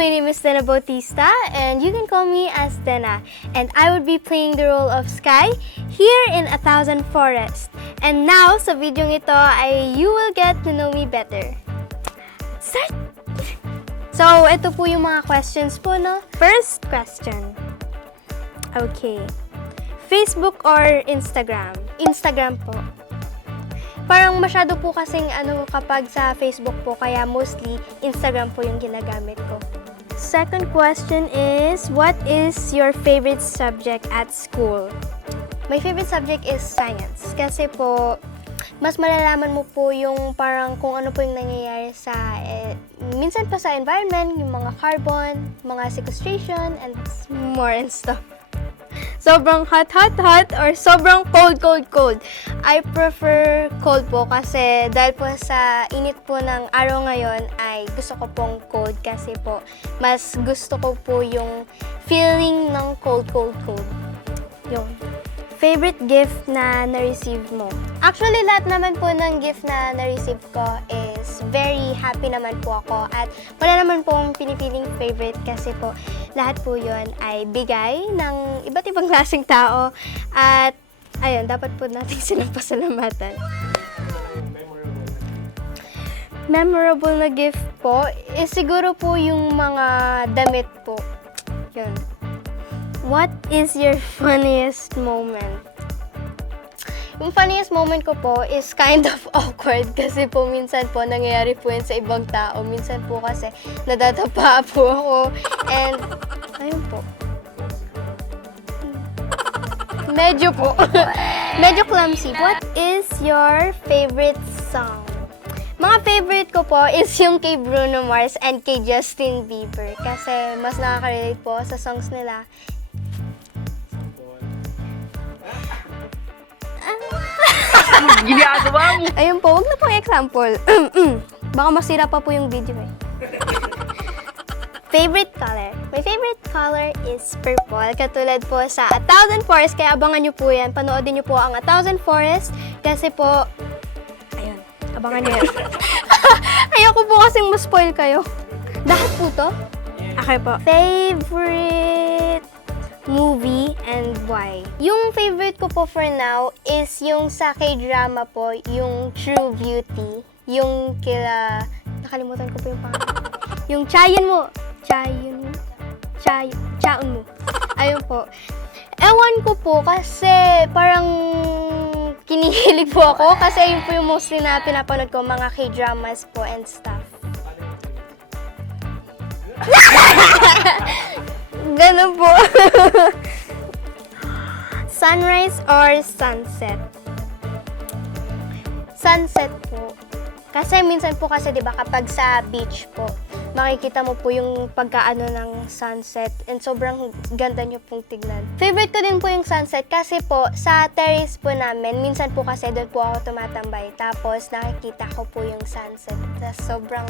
my name is Dena Bautista, and you can call me as Dena. And I would be playing the role of Sky here in A Thousand Forests. And now, sa video ito, ay you will get to know me better. Start! So, ito po yung mga questions po, no? First question. Okay. Facebook or Instagram? Instagram po. Parang masyado po kasing ano kapag sa Facebook po, kaya mostly Instagram po yung ginagamit ko. Second question is, what is your favorite subject at school? My favorite subject is science. Kasi po, mas malalaman mo po yung parang kung ano po yung nangyayari sa, eh, minsan pa sa environment, yung mga carbon, mga sequestration, and more and stuff sobrang hot, hot, hot, or sobrang cold, cold, cold. I prefer cold po kasi dahil po sa init po ng araw ngayon ay gusto ko pong cold kasi po mas gusto ko po yung feeling ng cold, cold, cold. Yung favorite gift na na-receive mo? Actually, lahat naman po ng gift na na-receive ko is very happy naman po ako. At wala naman pong pinipiling favorite kasi po lahat po yon ay bigay ng iba't ibang klaseng tao. At ayun, dapat po natin silang pasalamatan. Memorable na gift po is siguro po yung mga damit po. Yun. Is your funniest moment? Yung funniest moment ko po is kind of awkward kasi po minsan po nangyayari po yun sa ibang tao. Minsan po kasi nadadapa po ako. And, ayun po. Medyo po. Medyo clumsy. What is your favorite song? Mga favorite ko po is yung kay Bruno Mars and kay Justin Bieber. Kasi mas nakaka-relate po sa songs nila. Ginagawa mo. Ayun po, wag na pong example. Baka masira pa po yung video eh. favorite color. My favorite color is purple. Katulad po sa A Thousand Forests. Kaya abangan nyo po yan. Panoodin nyo po ang A Thousand Forests. Kasi po, ayun, abangan nyo yan. Ayoko po kasing ma-spoil kayo. Lahat po to? Okay po. Favorite movie and why? Yung favorite ko po for now is yung sa K-drama po, yung True Beauty. Yung kila... Nakalimutan ko po yung pangalan. Yung Chayon mo. Chayon mo? Chay... Chaon mo. Ayun po. Ewan ko po kasi parang kinihilig po ako kasi yun po yung mostly na pinapanood ko, mga K-dramas po and stuff. Ganun po. Sunrise or sunset? Sunset po. Kasi minsan po kasi 'di ba kapag sa beach po, makikita mo po yung pagkaano ng sunset and sobrang ganda niyo pong tignan. Favorite ko din po yung sunset kasi po sa terrace po namin, minsan po kasi doon po ako tumatambay. Tapos nakikita ko po yung sunset. Sobrang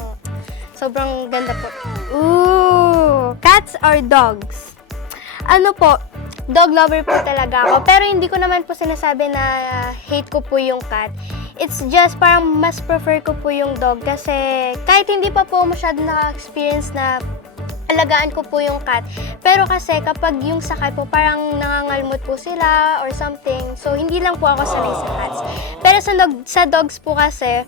sobrang ganda po. Ooh, cats or dogs? Ano po, dog lover po talaga ako. Pero hindi ko naman po sinasabi na hate ko po yung cat. It's just parang mas prefer ko po yung dog kasi kahit hindi pa po masyado naka-experience na alagaan ko po yung cat. Pero kasi kapag yung sa cat po, parang nangangalmot po sila or something. So, hindi lang po ako sanay sa cats. Pero sa, dog, sa dogs po kasi,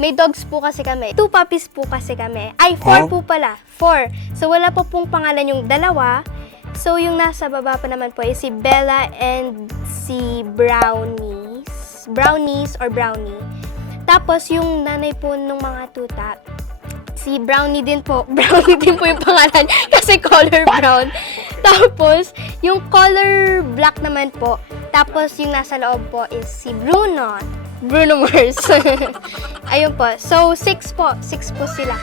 may dogs po kasi kami. Two puppies po kasi kami. Ay, four po pala. Four. So, wala po pong pangalan yung dalawa. So, yung nasa baba pa naman po is si Bella and si Brownies. Brownies or Brownie. Tapos, yung nanay po ng mga tuta, si Brownie din po. Brownie din po yung pangalan kasi color brown. Tapos, yung color black naman po. Tapos, yung nasa loob po is si Bruno. Bruno Mars. Ayun po. So, six po. Six po sila.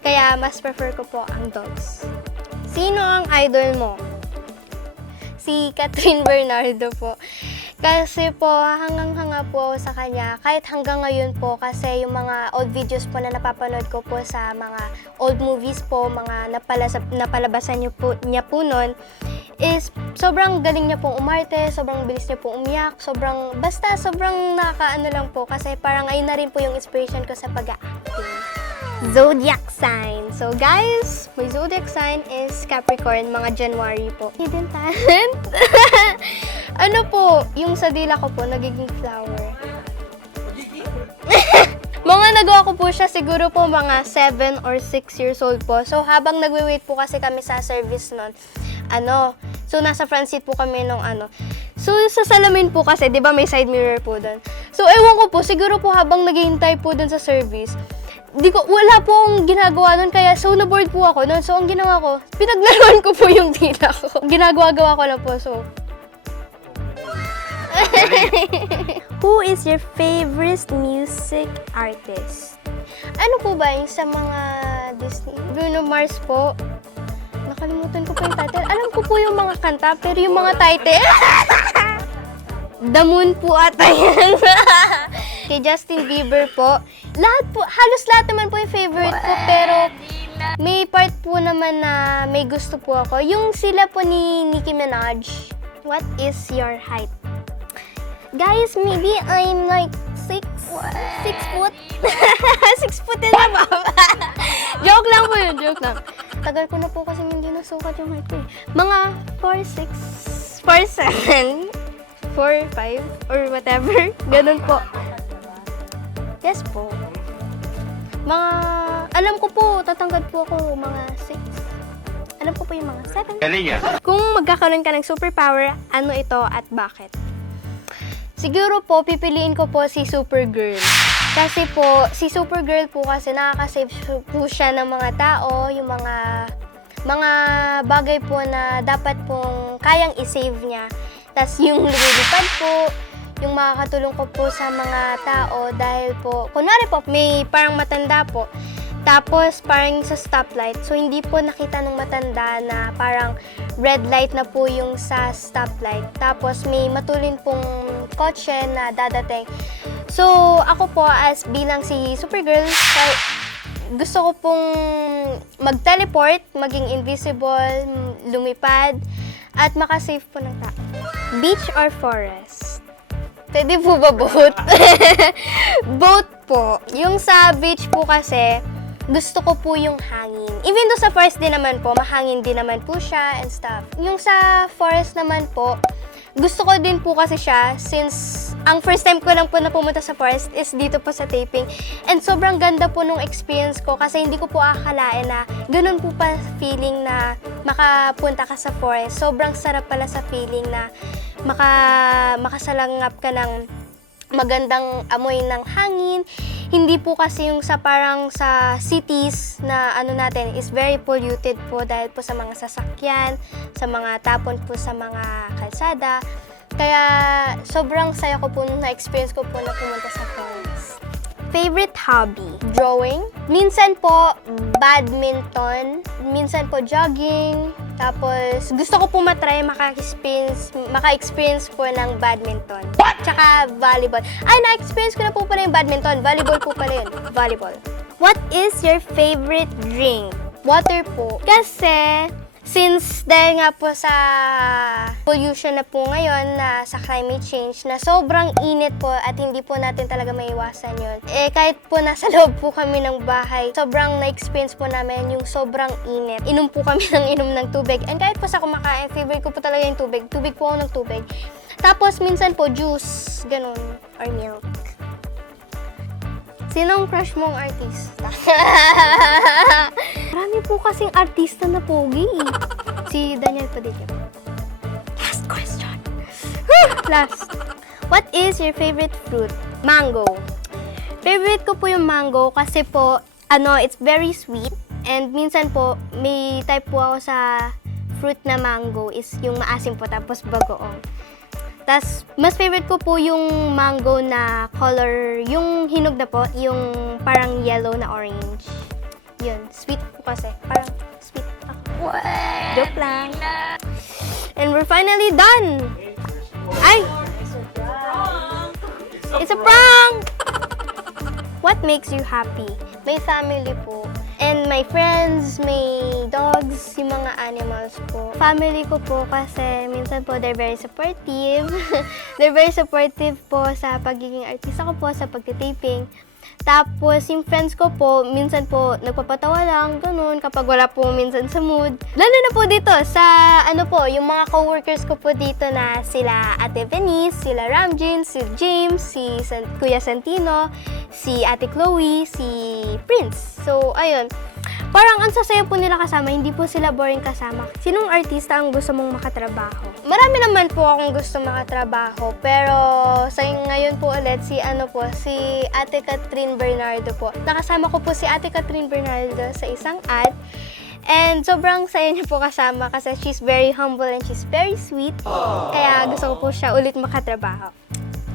Kaya, mas prefer ko po ang dogs. Sino ang idol mo? Si Catherine Bernardo po. Kasi po, hanggang-hanga po sa kanya. Kahit hanggang ngayon po, kasi yung mga old videos po na napapanood ko po sa mga old movies po, mga napalas- napalabasan niyo po, niya po nun, is sobrang galing niya pong umarte, sobrang bilis niya pong umiyak, sobrang, basta sobrang nakakaano lang po kasi parang ayun na rin po yung inspiration ko sa pag-acting. zodiac sign. So guys, my zodiac sign is Capricorn, mga January po. Hidden talent? ano po, yung sa dila ko po, nagiging flower. mga nagawa ko po siya siguro po mga 7 or 6 years old po. So habang nagwe-wait po kasi kami sa service nun, ano, so nasa front seat po kami nung ano. So sa salamin po kasi, di ba may side mirror po doon. So ewan ko po, siguro po habang naghihintay po doon sa service, di ko, wala po akong ginagawa nun, kaya so na-board po ako nun. So ang ginawa ko, pinaglaruan ko po yung dila ko. Ginagawa-gawa ko lang po, so Who is your favorite music artist? Ano po ba yung sa mga Disney? Bruno Mars po. Nakalimutan ko po yung title. Alam ko po yung mga kanta, pero yung mga title... The Moon po ata yan. Kay Justin Bieber po. Lahat po, halos lahat naman po yung favorite ko, pero may part po naman na may gusto po ako. Yung sila po ni Nicki Minaj. What is your height? Guys, maybe I'm like six, six foot. six foot and above. joke lang po yun, joke lang. Tagal ko na po kasi hindi nasukat yung height ko eh. Mga 4, 6, 4, 7, 4, 5, or whatever. Ganun po. Yes po. Mga, alam ko po, tatanggad po ako mga 6. Alam ko po yung mga 7. Galing yan. Kung magkakaroon ka ng superpower, ano ito at bakit? Siguro po, pipiliin ko po si Supergirl. Kasi po, si Supergirl po kasi nakakasave po siya ng mga tao, yung mga mga bagay po na dapat pong kayang isave niya. Tapos yung lumilipad po, yung makakatulong ko po sa mga tao dahil po, kunwari po, may parang matanda po. Tapos parang sa stoplight. So hindi po nakita ng matanda na parang red light na po yung sa stoplight. Tapos may matulin pong kotse na dadating. So ako po as bilang si Supergirl, gusto ko pong mag-teleport, maging invisible, lumipad, at makasave po ng tao. Beach or forest? Pwede po ba boat? boat po. Yung sa beach po kasi, gusto ko po yung hangin. Even though sa forest din naman po, mahangin din naman po siya and stuff. Yung sa forest naman po, gusto ko din po kasi siya since ang first time ko lang po na pumunta sa forest is dito po sa taping. And sobrang ganda po nung experience ko kasi hindi ko po akalain na ganun po pa feeling na makapunta ka sa forest. Sobrang sarap pala sa feeling na maka, makasalangap ka ng magandang amoy ng hangin. Hindi po kasi yung sa parang sa cities na ano natin is very polluted po dahil po sa mga sasakyan, sa mga tapon po sa mga kalsada. Kaya sobrang saya ko po nung na-experience ko po na pumunta sa forest. Favorite hobby? Drawing. Minsan po, badminton. Minsan po, jogging. Tapos, gusto ko po matry maka-experience, maka-experience po ng badminton. Tsaka volleyball. Ay, na-experience ko na po pala yung badminton. Volleyball po pala yun. Volleyball. What is your favorite drink? Water po. Kasi, since dahil nga po sa pollution na po ngayon na sa climate change na sobrang init po at hindi po natin talaga maiwasan yun. Eh kahit po nasa loob po kami ng bahay, sobrang na-experience po namin yung sobrang init. Inom po kami ng inom ng tubig. And kahit po sa kumakain, favorite ko po talaga yung tubig. Tubig po ako ng tubig. Tapos minsan po juice, ganun, or milk. Sinong crush mong artista? Marami po kasing artista na pogi. Si Daniel Padilla. Last question. Last. What is your favorite fruit? Mango. Favorite ko po yung mango kasi po, ano, it's very sweet. And minsan po, may type po ako sa fruit na mango is yung maasim po tapos bagoong. Tapos, mas favorite ko po yung mango na color, yung hinog na po, yung parang yellow na orange. Yun, sweet po kasi. Parang sweet ako. Joke lang. And we're finally done! Ay! It's a prank! What makes you happy? May family po. My friends, may dogs, yung mga animals po. Family ko po kasi minsan po they're very supportive. they're very supportive po sa pagiging artista ko po, sa pagtitaping. Tapos, yung friends ko po, minsan po, nagpapatawa lang, ganun, kapag wala po minsan sa mood. Lalo na po dito, sa, ano po, yung mga coworkers ko po dito na sila Ate Venice, sila Ramjin, si James, si San- Kuya Santino, si Ate Chloe, si Prince. So, ayun. Parang ang sasaya po nila kasama, hindi po sila boring kasama. Sinong artista ang gusto mong makatrabaho? Marami naman po akong gusto makatrabaho, pero sa ngayon po ulit si ano po, si Ate Catherine Bernardo po. Nakasama ko po si Ate Catherine Bernardo sa isang ad. And sobrang saya niya po kasama kasi she's very humble and she's very sweet. Kaya gusto ko po siya ulit makatrabaho.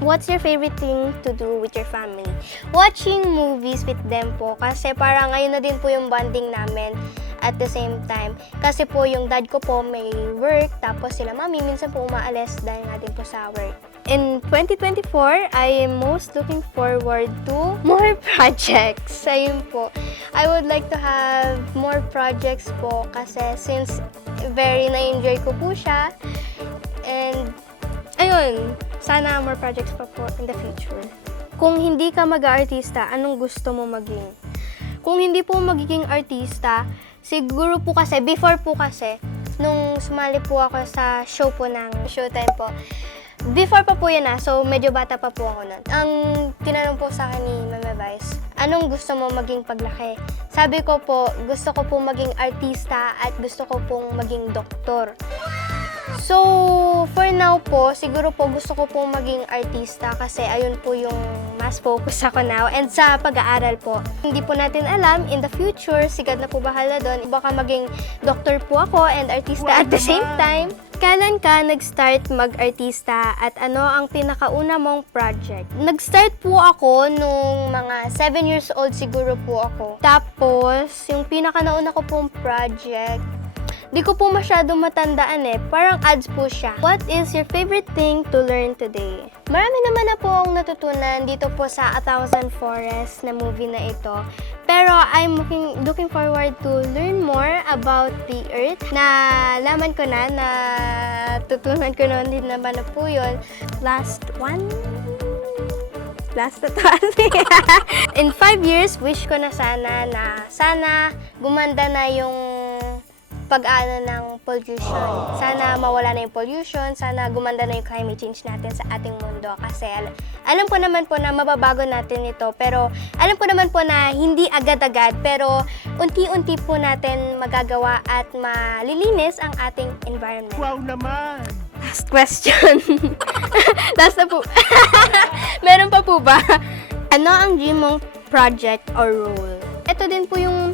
What's your favorite thing to do with your family? Watching movies with them po kasi parang ngayon na din po yung bonding namin at the same time. Kasi po yung dad ko po may work tapos sila mami minsan po umaalis dahil nga din po sa work. In 2024, I am most looking forward to more projects. Ayun po. I would like to have more projects po kasi since very na-enjoy ko po siya. And ayun, sana more projects pa po in the future. Kung hindi ka mag-artista, anong gusto mo maging? Kung hindi po magiging artista, siguro po kasi, before po kasi, nung sumali po ako sa show po ng Showtime po, before pa po yan ah, so medyo bata pa po ako nun. Ang tinanong po sa akin ni Mama Vice, anong gusto mo maging paglaki? Sabi ko po, gusto ko po maging artista at gusto ko pong maging doktor. So, for now po, siguro po gusto ko po maging artista kasi ayun po yung mas focus ako now. And sa pag-aaral po, hindi po natin alam, in the future, sigad na po bahala doon. Baka maging doctor po ako and artista at the same time. Kailan ka nag-start mag-artista at ano ang pinakauna mong project? Nag-start po ako nung mga 7 years old siguro po ako. Tapos, yung pinaka nauna ko pong project, Di ko po masyado matandaan eh. Parang ads po siya. What is your favorite thing to learn today? Marami naman na po akong natutunan dito po sa A Thousand Forests na movie na ito. Pero I'm looking, looking forward to learn more about the Earth. Na laman ko na, na tutunan ko noon din naman na po yun. Last one? Last na to. In five years, wish ko na sana na sana gumanda na yung pag-ano ng pollution. Sana mawala na yung pollution, sana gumanda na yung climate change natin sa ating mundo. Kasi al- alam ko naman po na mababago natin ito, pero alam ko naman po na hindi agad-agad, pero unti-unti po natin magagawa at malilinis ang ating environment. Wow naman! Last question. Last na po. Meron pa po ba? Ano ang dream mong project or role? Ito din po yung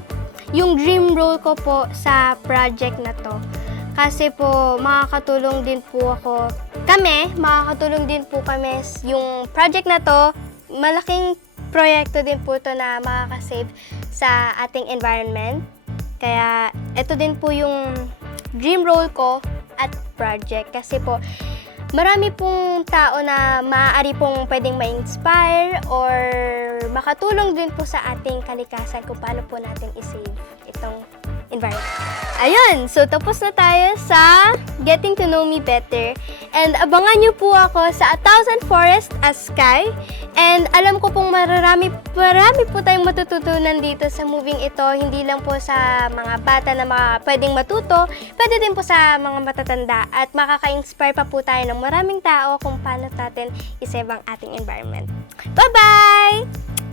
yung dream role ko po sa project na to. Kasi po, makakatulong din po ako. Kami, makakatulong din po kami yung project na to. Malaking proyekto din po to na makakasave sa ating environment. Kaya, ito din po yung dream role ko at project. Kasi po, marami pong tao na maaari pong pwedeng ma-inspire or makatulong din po sa ating kalikasan kung paano po natin i-save itong environment. Ayun, so tapos na tayo sa Getting to Know Me Better. And abangan niyo po ako sa A Thousand Forest as Sky. And alam ko pong marami, marami po tayong matututunan dito sa moving ito. Hindi lang po sa mga bata na mga pwedeng matuto, pwede din po sa mga matatanda. At makaka-inspire pa po tayo ng maraming tao kung paano natin isave ang ating environment. Bye-bye!